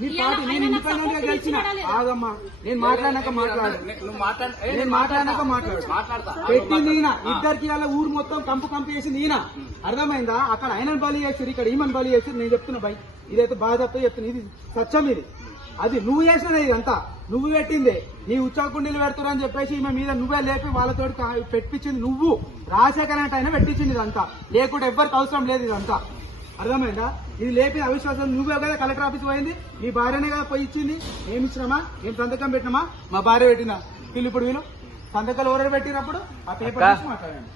నీ పార్టీ నేను ఇండిపెండెంట్ గా గెలిచిన ఆగమ్మా నేను మాట్లాడినాక మాట్లాడు నేను మాట్లాడినాక మాట్లాడు పెట్టింది ఈయన ఇద్దరికి అలా ఊరు మొత్తం కంపు చేసింది ఈయన అర్థమైందా అక్కడ ఆయనను బలి చేస్తారు ఇక్కడ ఈమెను బలి చేస్తారు నేను చెప్తున్నా బై ఇదైతే బాధతో చెప్తున్నా ఇది సత్యం ఇది అది నువ్వు చేసినది ఇదంతా నువ్వు పెట్టిందే నీ ఉచ్చాకుండీలు పెడతారు అని చెప్పేసి ఈమె మీద నువ్వే లేపి వాళ్ళతో పెట్టించింది నువ్వు రాజశేఖర్ అంటే ఆయన పెట్టించింది ఇదంతా లేకుండా ఎవ్వరికి అవసరం లేదు ఇదంతా అర్థమైందా ఇది లేపి అవిశ్వాసం నువ్వే కదా కలెక్టర్ ఆఫీస్ పోయింది నీ భార్యనే కదా పోయి ఇచ్చింది ఏమి ఇచ్చినామా ఏం సంతకం పెట్టినామా మా భార్య పెట్టినా ఇప్పుడు వీళ్ళు సంతకాలు ఎవరు పెట్టినప్పుడు ఆ పేపర్ చూసి మాట్లాడండి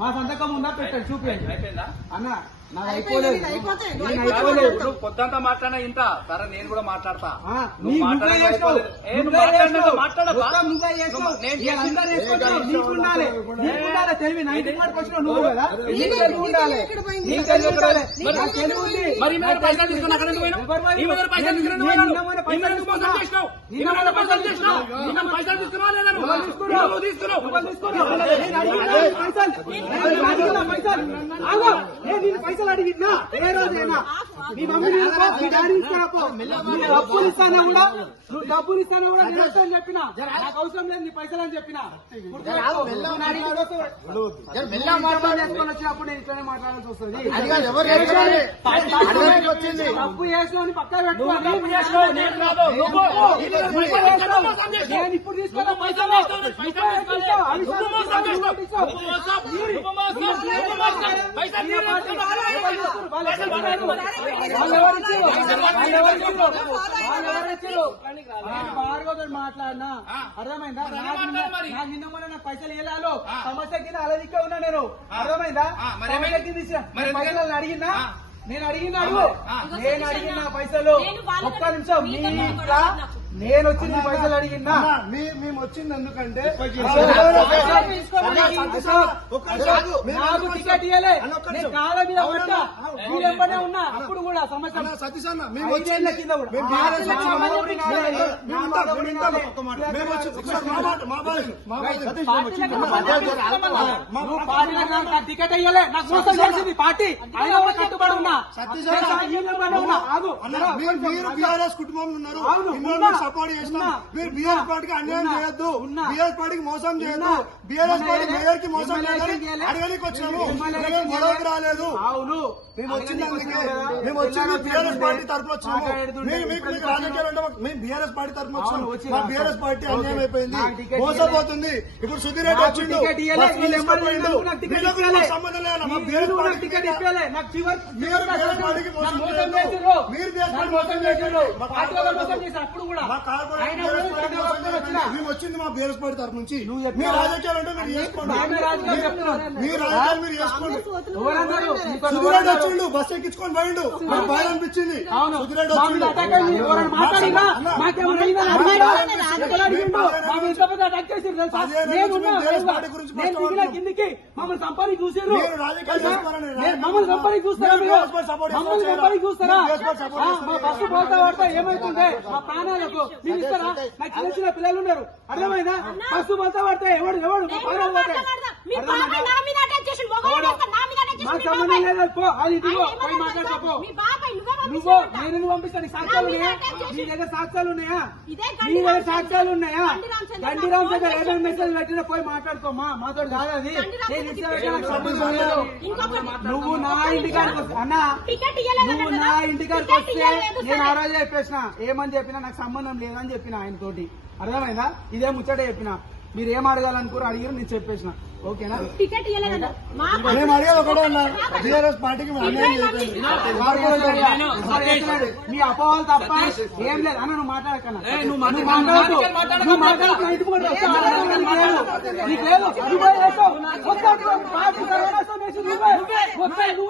మా సంతకం ఉందా పెట్టండి చూపించండి అన్న నాకు అయిపోలేదు పొద్దంతా మాట్లాడినా ఇంత సరే నేను కూడా మాట్లాడతా తెలివి 90 మార్క్ వచ్చిన నువ్వు కదా ఉండాలి పైసలు అడిగినా ఏ రోజైనా మీ మమ్మీ మీ డాడీ ఇస్తానపో నువ్వు డబ్బులు ఇస్తానా కూడా నేను వస్తాను చెప్పినా నాకు అవసరం లేదు నీ పైసలు అని చెప్పినా చేసుకొని వచ్చినప్పుడు నేను ఇట్లనే మాట్లాడాల్సి వస్తుంది తప్పు చేసిన పక్క పెట్టుకోవాలి నేను ఇప్పుడు తీసుకున్న పైసలు మాట్లాడినా అర్థమైందా నాకు నిన్న మొన్న నాకు పైసలు వేయాలో సమస్య కింద అలదిక్కే ఉన్నా నేను అర్థమైందా పైసలు అడిగినా నేను అడిగిన పైసలు ఒక్క నిమిషం మీ ఇంట్లో నేను వచ్చింది పైసలు అడిగినా మేము వచ్చింది ఎందుకంటే నాకు టికెట్ ఇవ్వలే కాళ్ళ మీద పడ్డా మీరు ఎప్పుడే ఉన్నా అప్పుడు కూడా సమస్య సతీష్ అన్న కింద టికెట్ ఇవ్వలే నాకు మోసం చేసింది పార్టీ అయినా కూడా కట్టుబడి ఉన్నా బీఆర్ఎస్ కుటుంబంలో ఉన్నారు సపోర్ట్ చేసినా మీరు బీఆర్ఎస్ పార్టీకి అన్యాయం చేయొద్దు బీఆర్ఎస్ పార్టీకి మోసం చేయొద్దు బీఆర్ఎస్ పార్టీ మేయర్ కి మోసం చేయాలని అడగడానికి వచ్చాము గొడవకి రాలేదు మేము వచ్చింది బీఆర్ఎస్ పార్టీ తరఫున వచ్చాము మీకు రాజకీయాలు అంటే మేము బీఆర్ఎస్ పార్టీ తరఫున వచ్చాము మా బీఆర్ఎస్ పార్టీ అన్యాయం అయిపోయింది మోసపోతుంది ఇప్పుడు సుధీర్ రెడ్డి వచ్చిండు సంబంధం లేదు మా బీఆర్ఎస్ పార్టీకి మీరు బీఆర్ఎస్ పార్టీకి మోసం చేయొద్దు మీరు బీఆర్ఎస్ పార్టీ మోసం చేయొద్దు మేము వచ్చింది మా బీఆర్ఎస్ పార్టీ తరఫు నుంచి మీ రాజకీయాలు అంటే మీరు చేసుకోండి మీ రాజకీయాలు మీరు చేసుకోండి సుధిరెడ్డి వచ్చిండు బస్ ఎక్కించుకొని పోయిండు నాకు బాధ అనిపించింది సుధిరెడ్డి వచ్చిండు కిందికి మమ్మల్ని సంపాదించి చూసారు మమ్మల్ని సంపాదించి చూస్తారా మా బస్సు పోతా పడతా ఏమైతుంటే మా ప్రాణాలకు మీరు ఇస్తారా నాకు చిన్న చిన్న పిల్లలు ఉన్నారు అర్థమైందా బస్సు పోతా పడితే ఎవడు మా ప్రాణాలు పోతాయి మాకు సంబంధం లేదు పో అది ఇదిగో పోయి మాట్లాడుకో నువ్వు నేను పంపిస్తాను సాక్ష్యాలు ఉన్నాయా నీ దగ్గర సాక్ష్యాలు ఉన్నాయా గండిరామ్ దగ్గర ఏదైనా మెసేజ్ పెట్టినా పోయి మాట్లాడుకోమా మాతో కాదు అది నేను ఇచ్చే నువ్వు నా ఇంటికాడికి వస్తే అన్నా నువ్వు నా ఇంటికాడికి వస్తే నేను ఆ రోజే చెప్పేసిన ఏమని చెప్పినా నాకు సంబంధం లేదని చెప్పిన ఆయన తోటి అర్థమైందా ఇదే ముచ్చట చెప్పిన మీరు ఏం అడగాలనుకోరు అడిగారు నేను చెప్పేసిన ఓకేనా మేము అడిగేది ఒకటే అన్నా బీఆర్ఎస్ పార్టీకి మీ అపోహలు తప్ప ఏం లేదు అన్న నువ్వు మాట్లాడకన్నా నువ్వు మాట్లాడుతున్నావు